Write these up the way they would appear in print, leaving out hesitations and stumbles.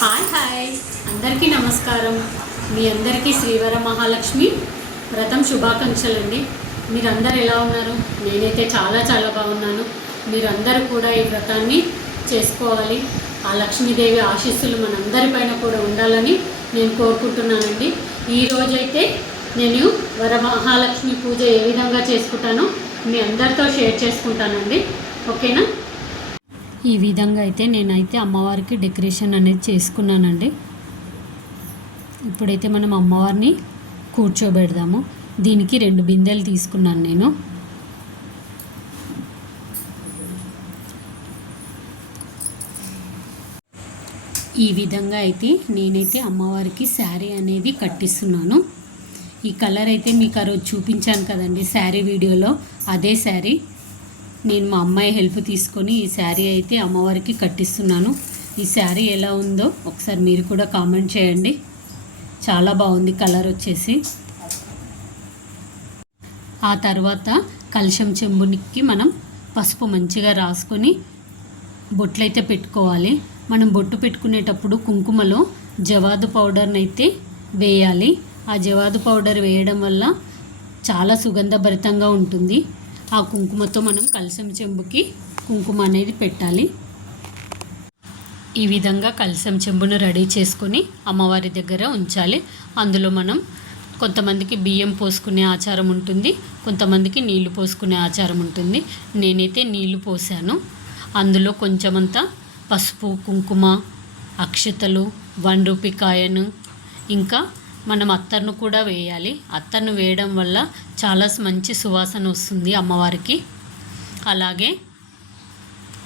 Hi అందరికీ నమస్కారం. మీ అందరికీ శ్రీవర మహాలక్ష్మి వ్రతం శుభాకాంక్షలు అండి. మీరందరూ ఎలా ఉన్నారు? నేనైతే చాలా బాగున్నాను. మీరందరూ కూడా ఈ వ్రతాన్ని చేసుకోవాలి. ఆ లక్ష్మీదేవి ఆశీస్సులు మనందరిపైన కూడా ఉండాలని నేను కోరుకుంటున్నానండి. ఈరోజైతే నేను వరమహాలక్ష్మి పూజ ఏ విధంగా చేసుకుంటానో మీ అందరితో షేర్ చేసుకుంటానండి. ఓకేనా? ఈ విధంగా అయితే నేనైతే అమ్మవారికి డెకరేషన్ అనేది చేసుకున్నానండి. ఇప్పుడైతే మనం అమ్మవారిని కూర్చోబెడదాము. దీనికి 2 బిందెలు తీసుకున్నాను నేను. ఈ విధంగా అయితే నేనైతే అమ్మవారికి శారీ అనేది కట్టిస్తున్నాను. ఈ కలర్ అయితే మీకు ఆ రోజు చూపించాను కదండి శారీ వీడియోలో, అదే శారీ. నేను మా అమ్మాయి హెల్ప్ తీసుకొని ఈ శారీ అయితే అమ్మవారికి కట్టిస్తున్నాను. ఈ శారీ ఎలా ఉందో ఒకసారి మీరు కూడా కామెంట్ చేయండి. చాలా బాగుంది కలర్ వచ్చేసి. ఆ తర్వాత కలశం చెంబునికి మనం పసుపు మంచిగా రాసుకొని బొట్లయితే పెట్టుకోవాలి. మనం బొట్టు పెట్టుకునేటప్పుడు కుంకుమలో జవాదు పౌడర్ని అయితే వేయాలి. ఆ జవాదు పౌడర్ వేయడం వల్ల చాలా సుగంధభరితంగా ఉంటుంది. ఆ కుంకుమతో మనం కలశం చెంబుకి కుంకుమ అనేది పెట్టాలి. ఈ విధంగా కలశం చెంబును రెడీ చేసుకొని అమ్మవారి దగ్గర ఉంచాలి. అందులో మనం కొంతమందికి బియ్యం పోసుకునే ఆచారం ఉంటుంది, కొంతమందికి నీళ్లు పోసుకునే ఆచారం ఉంటుంది. నేనైతే నీళ్లు పోసాను. అందులో కొంచెమంతా పసుపు, కుంకుమ, అక్షతలు, 1 రూపీ కాయను, ఇంకా మనం అత్తర్ను కూడా వేయాలి. అత్తర్ను వేయడం వల్ల చాలా మంచి సువాసన వస్తుంది అమ్మవారికి. అలాగే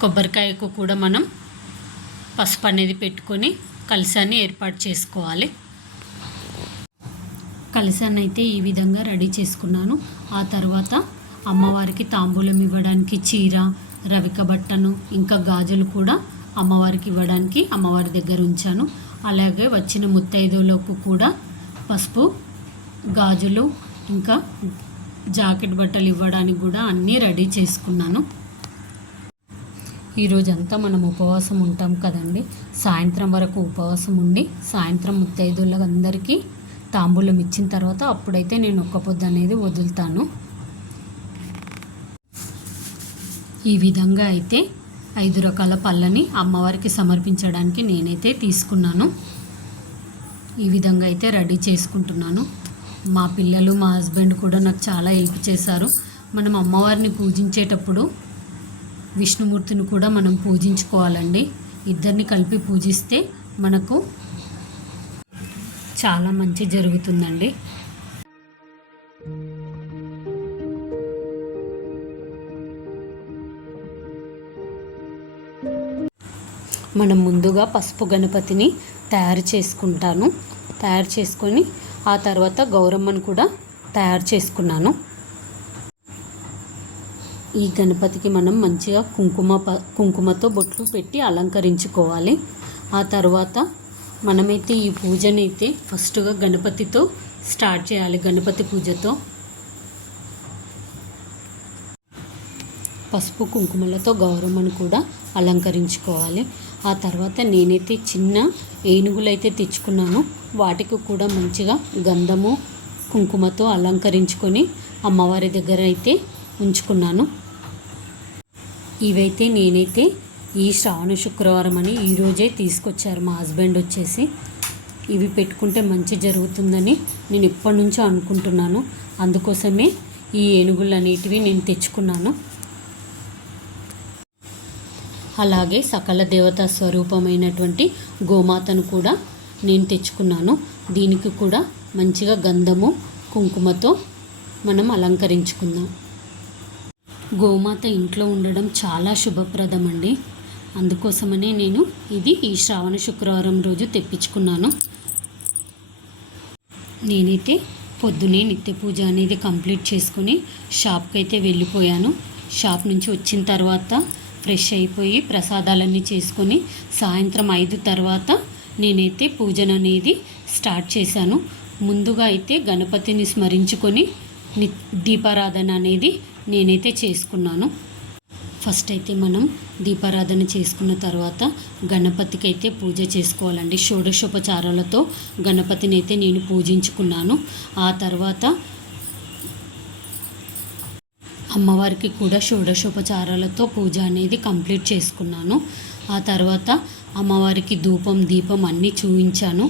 కొబ్బరికాయకు కూడా మనం పసుపు అనేది పెట్టుకొని కలశాన్ని ఏర్పాటు చేసుకోవాలి. కలశాన్ని అయితే ఈ విధంగా రెడీ చేసుకున్నాను. ఆ తర్వాత అమ్మవారికి తాంబూలం ఇవ్వడానికి చీర, రవిక బట్టను, ఇంకా గాజులు కూడా అమ్మవారికి ఇవ్వడానికి అమ్మవారి దగ్గర ఉంచాను. అలాగే వచ్చిన ముత్తైదువులకు కూడా పసుపు, గాజులు, ఇంకా జాకెట్ బట్టలు ఇవ్వడానికి కూడా అన్నీ రెడీ చేసుకున్నాను. ఈరోజంతా మనం ఉపవాసం ఉంటాం కదండి. సాయంత్రం వరకు ఉపవాసం ఉండి సాయంత్రం ముత్తైదువులందరికీ తాంబూలం ఇచ్చిన తర్వాత అప్పుడైతే నేను ఒక్క పొద్దు అనేది వదులుతాను. ఈ విధంగా అయితే 5 రకాల పళ్ళని అమ్మవారికి సమర్పించడానికి నేనైతే తీసుకున్నాను. ఈ విధంగా అయితే రెడీ చేసుకుంటున్నాను. మా పిల్లలు, మా హస్బెండ్ కూడా నాకు చాలా హెల్ప్ చేశారు. మనం అమ్మవారిని పూజించేటప్పుడు విష్ణుమూర్తిని కూడా మనం పూజించుకోవాలండి. ఇద్దరిని కలిపి పూజిస్తే మనకు చాలా మంచి జరుగుతుందండి. మనం ముందుగా పసుపు గణపతిని తయారు చేసుకొని ఆ తర్వాత గౌరమ్మను కూడా తయారు చేసుకున్నాను. ఈ గణపతికి మనం మంచిగా కుంకుమతో బొట్లు పెట్టి అలంకరించుకోవాలి. ఆ తర్వాత మనమైతే ఈ పూజనైతే ఫస్ట్గా గణపతితో స్టార్ట్ చేయాలి. గణపతి పూజతో పసుపు కుంకుమలతో గౌరమ్మను కూడా అలంకరించుకోవాలి. ఆ తర్వాత నేనైతే చిన్న ఏనుగులు అయితే తెచ్చుకున్నాను. వాటికి కూడా మంచిగా గంధము, కుంకుమతో అలంకరించుకొని అమ్మవారి దగ్గర అయితే ఉంచుకున్నాను. ఇవైతే నేనైతే ఈ శ్రావణ శుక్రవారం అని ఈరోజే తీసుకొచ్చారు మా హస్బెండ్ వచ్చేసి. ఇవి పెట్టుకుంటే మంచి జరుగుతుందని నేను ఎప్పటి నుంచో అనుకుంటున్నాను. అందుకోసమే ఈ ఏనుగులు అనేటివి నేను తెచ్చుకున్నాను. అలాగే సకల దేవతా స్వరూపమైనటువంటి గోమాతను కూడా నేను తెచ్చుకున్నాను. దీనికి కూడా మంచిగా గంధము, కుంకుమతో మనం అలంకరించుకుందాం. గోమాత ఇంట్లో ఉండడం చాలా శుభప్రదం అండి. అందుకోసమనే నేను ఇది ఈ శ్రావణ శుక్రవారం రోజు తెప్పించుకున్నాను. నేనైతే పొద్దునే నిత్య పూజ అనేది కంప్లీట్ చేసుకుని షాప్కి అయితే వెళ్ళిపోయాను. షాప్ నుంచి వచ్చిన తర్వాత ఫ్రెష్ అయిపోయి ప్రసాదాలన్నీ చేసుకొని సాయంత్రం 5 తర్వాత నేనైతే పూజను అనేది స్టార్ట్ చేశాను. ముందుగా అయితే గణపతిని స్మరించుకొని దీపారాధన అనేది నేనైతే చేసుకున్నాను. ఫస్ట్ అయితే మనం దీపారాధన చేసుకున్న తర్వాత గణపతికి అయితే పూజ చేసుకోవాలండి. షోడశోపచారాలతో గణపతిని అయితే నేను పూజించుకున్నాను. ఆ తర్వాత అమ్మవారికి కూడా షోడశోపచారాలతో పూజ అనేది కంప్లీట్ చేసుకున్నాను. ఆ తర్వాత అమ్మవారికి ధూపం దీపం అన్నీ చూపించాను.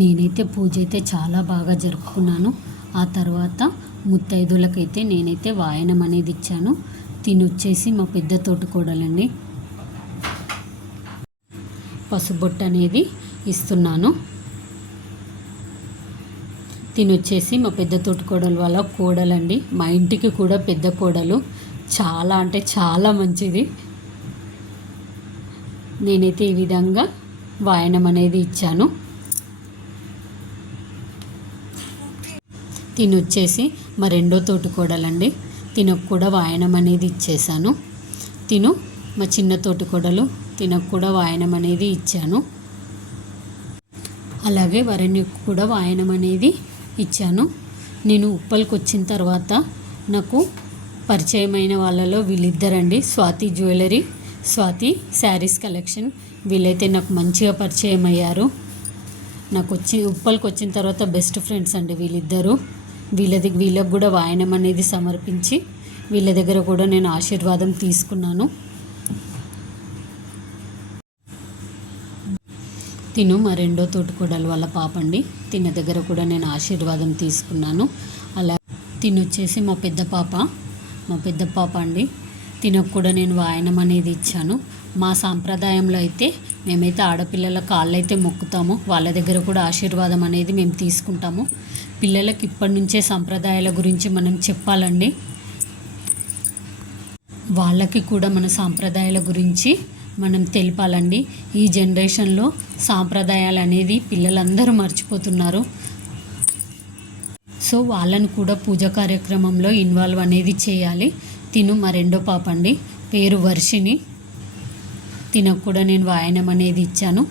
నేనైతే పూజ అయితే చాలా బాగా జరుపుకున్నాను. ఆ తర్వాత ముత్తైదులకైతే నేనైతే వాయనం అనేది ఇచ్చాను. తినొచ్చేసి మా పెద్ద తోటికోడలండి, పసుబొట్టు అనేది ఇస్తున్నాను. తినొచ్చేసి మా పెద్ద తోటికోడలు వాళ్ళ కోడలండి, మా ఇంటికి కూడా పెద్ద కోడలు, చాలా అంటే చాలా మంచిది. నేనైతే ఈ విధంగా వాయనం అనేది ఇచ్చాను. తినొచ్చేసి మా రెండో తోటికోడలండి, తినకు కూడా వాయనం అనేది ఇచ్చేసాను. తిను మా చిన్న తోటికోడలు, తినకు కూడా వాయనం అనేది ఇచ్చాను. అలాగే వరణ్యకు కూడా వాయనం అనేది ఇచ్చాను. నేను ఉప్పల్కి వచ్చిన తర్వాత నాకు పరిచయమైన వాళ్ళలో వీళ్ళిద్దరండి, స్వాతి జ్యువెలరీ, స్వాతి శారీస్ కలెక్షన్. వీళ్ళైతే నాకు మంచిగా పరిచయం అయ్యారు. నాకు ఉప్పల్కి వచ్చిన తర్వాత బెస్ట్ ఫ్రెండ్స్ అండి వీళ్ళిద్దరూ. వీళ్ళకు కూడా వాయనం అనేది సమర్పించి వీళ్ళ దగ్గర కూడా నేను ఆశీర్వాదం తీసుకున్నాను. తిను మా రెండో తోటికోడలు వాళ్ళ పాప అండి, తిన దగ్గర కూడా నేను ఆశీర్వాదం తీసుకున్నాను. అలా తినొచ్చేసి మా పెద్ద పాప అండి, తినకు కూడా నేను వాయనం అనేది ఇచ్చాను. మా సాంప్రదాయంలో అయితే మేమైతే ఆడపిల్లల కాళ్ళు అయితే మొక్కుతాము, వాళ్ళ దగ్గర కూడా ఆశీర్వాదం అనేది మేము తీసుకుంటాము. పిల్లలకి ఇప్పటి నుంచే సాంప్రదాయాల గురించి మనం చెప్పాలండి. వాళ్ళకి కూడా మన సాంప్రదాయాల గురించి మనం తెలపాలండి. ఈ జనరేషన్లో సాంప్రదాయాలు అనేది పిల్లలందరూ మర్చిపోతున్నారు. సో వాళ్ళను కూడా పూజ కార్యక్రమంలో ఇన్వాల్వ్ అనేది చేయాలి. తిను మా రెండో పాప అండి, పేరు వర్షిని. తినకు కూడా నేను వాయనం అనేది ఇచ్చాను.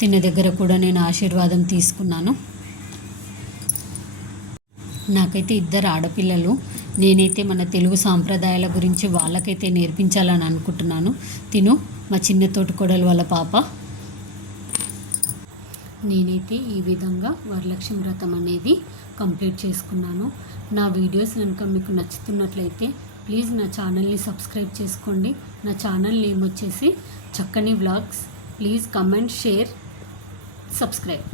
తిన దగ్గర కూడా నేను ఆశీర్వాదం తీసుకున్నాను. నాకైతే 2 ఆడపిల్లలు. నేనైతే మన తెలుగు సాంప్రదాయాల గురించి వాళ్ళకైతే నేర్పించాలని అనుకుంటున్నాను. తిను మా చిన్న తోటికోడలు వాళ్ళ పాప. నేనైతే ఈ విధంగా వరలక్ష్మి వ్రతం అనేది కంప్లీట్ చేసుకున్నాను. నా వీడియోస్ కనుక మీకు నచ్చుతున్నట్లయితే ప్లీజ్ నా ఛానల్ని సబ్స్క్రైబ్ చేసుకోండి. నా ఛానల్ నేమ్ వచ్చేసి చక్కని vlogs. Please comment, share, subscribe.